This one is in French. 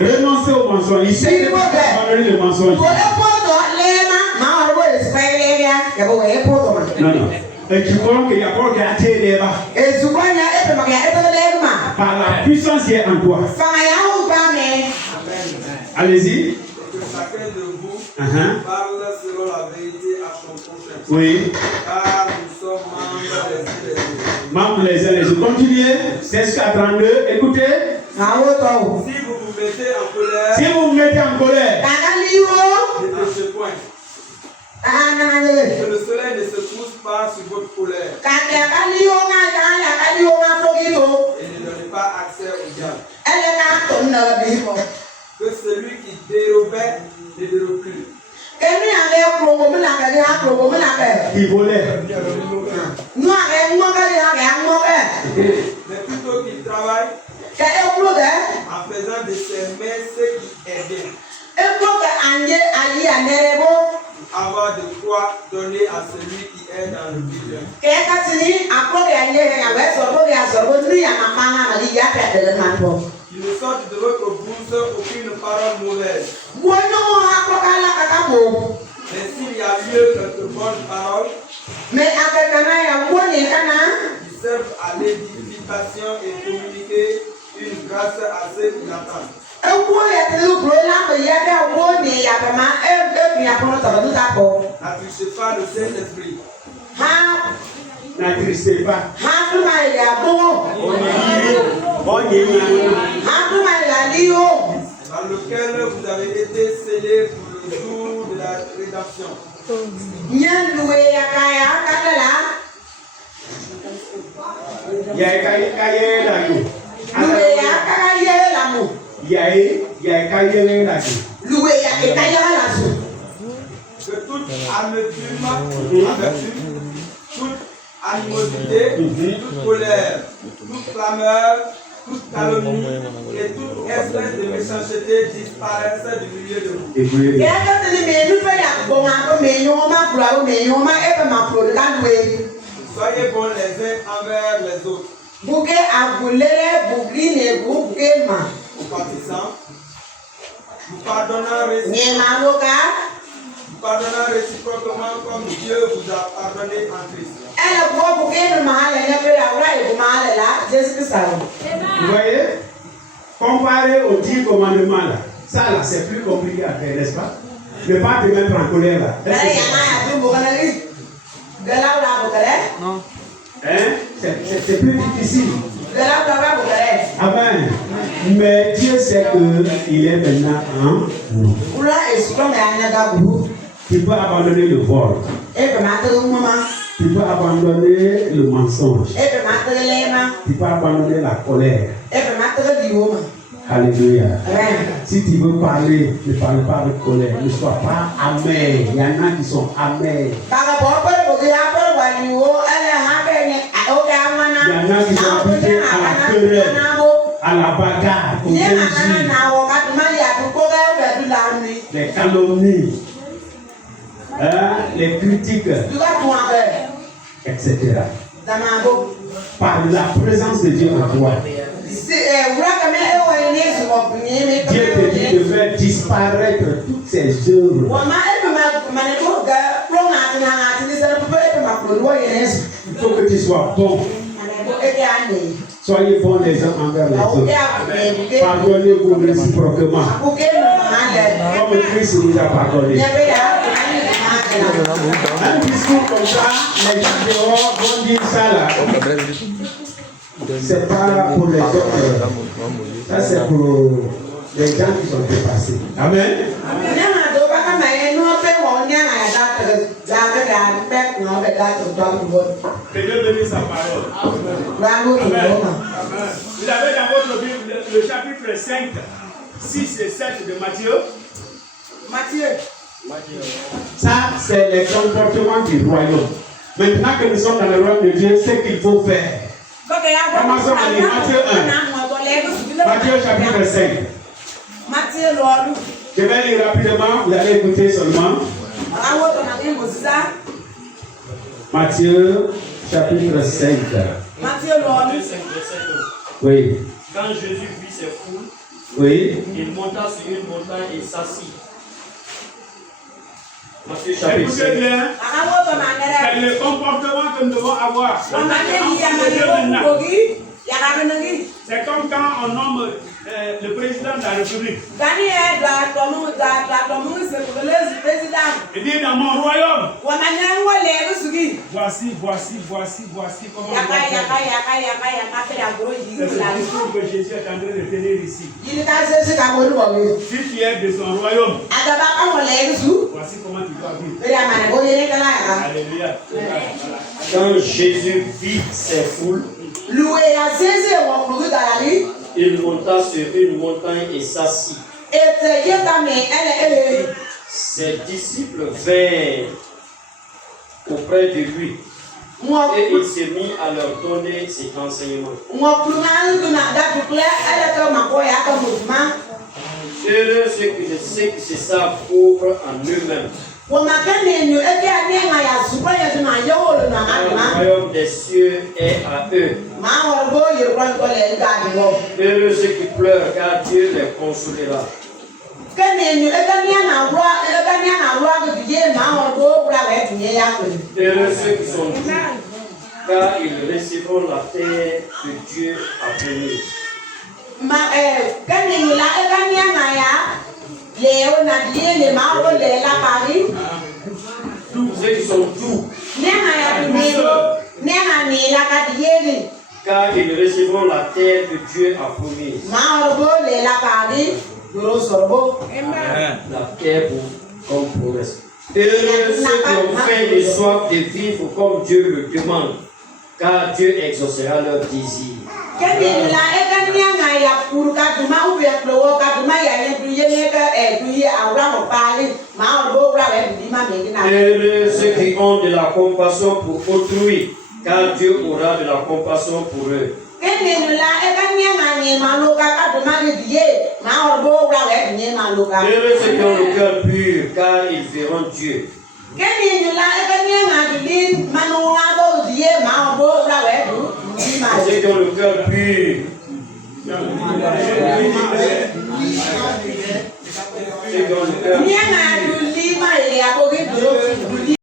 Renoncer au mensonge. Il sait que abandonner le mensonge. Non. Et tu crois qu'il y a pas qu'à attirer par la puissance qui est en toi. Allez-y. Que chacun de vous parle selon la vérité à son prochain. Oui. Car nous sommes membres les uns des autres. Membres les uns les autres. Continuez. 16:32. Écoutez. Si vous vous mettez en colère. Si vous vous mettez en colère. Ne péchez point. Que le soleil ne se couche pas sur votre colère. Et ne donnez pas accès au diable. Que celui qui dérobait ne dérobe plus. Qui volait. Mais plutôt qu'il travaille en faisant de ses mains ce qui est bien. Avoir de quoi donner à celui qui est dans le besoin. Qu'il ne sorte de votre bouche aucune parole mauvaise. Mais s'il y a lieu quelques bonnes paroles, qui servent à l'édification et communiquer une grâce à ceux qui l'attendent. N'attristez pas le Saint-Esprit. N'attristez pas. Dans lequel vous avez été scellés pour le jour de la rédemption. Que toute amertume, toute animosité, toute colère, toute clameur, toute calomnie et toute espèce de méchanceté disparaissent du milieu de vous. Soyez bons les uns envers les autres. Aux partisans, vous pardonnant réciproquement comme Dieu vous a pardonné en Christ. Vous voyez, comparé aux 10 commandements là, ça là c'est plus compliqué à faire, n'est-ce pas? Ne pas te mettre en colère là. Non. Hein? C'est plus difficile. Amen. Mais Dieu sait qu'il est maintenant en nous. Tu peux abandonner le vol. Tu peux abandonner le mensonge. Tu peux abandonner la colère. Alléluia. Si tu veux parler, ne parle pas avec colère. Ne sois pas amer. Il y en a qui sont amers. Il y en a qui sont habitués à la querelle, à la bagarre, aux injures, les calomnies, les critiques, etc. Par la présence de Dieu en toi, Dieu te dit de faire disparaître toutes ces œuvres. Il faut que tu sois bon. Soyez bons les uns envers les autres. Pardonnez-vous réciproquement. Comme Christ nous a pardonné. Un discours comme ça, les gens dehors vont dire ça là. C'est pas pour les autres. Ça c'est pour les gens qui sont dépassés. Amen. Que Dieu bénisse sa parole. Amen. Vous avez dans votre Bible le chapitre 5, 6 et 7 de Matthieu. Ça, c'est le comportement du royaume. Maintenant que nous sommes dans le royaume de Dieu, c'est ce qu'il faut faire. Commençons à lire Matthieu 1. Matthieu chapitre 5. Je vais lire rapidement, vous allez écouter seulement. Matthieu chapitre 5. Matthieu 5, verset 1. Oui. Quand Jésus vit ces foules, Oui. Il monta sur une montagne et s'assit. Matthieu chapitre Écoutez 5. bien. C'est le comportement que nous devons avoir. C'est comme quand on nomme le président de la République. Il dit dans mon royaume. Voici comment on va faire. C'est ce discours que Jésus est en train de tenir ici. Si tu es de son royaume, voici comment tu dois vivre. Alléluia. Quand Jésus vit ses foules, il monta sur une montagne et s'assit. Ses disciples vinrent auprès de lui et il s'est mis à leur donner ses enseignements. Heureux ceux qui se savent pauvres en eux-mêmes. Le royaume des cieux est à eux. Heureux ceux qui pleurent, car Dieu les consolera. Heureux ceux qui sont doux, car ils recevront la terre que Dieu a promise. Ceux qui sont doux, car ils recevront la terre que Dieu a promise. La terre comme promesse. Heureux ceux qui ont faim et soif de vivre comme Dieu le demande, car Dieu exaucera leurs désirs. Heureux ceux qui ont de la compassion pour autrui, car Dieu aura de la compassion pour eux. Heureux ceux qui ont le cœur pur, car ils verront Dieu. Ceux qui ont le cœur pur. Ceux qui ont le cœur pur.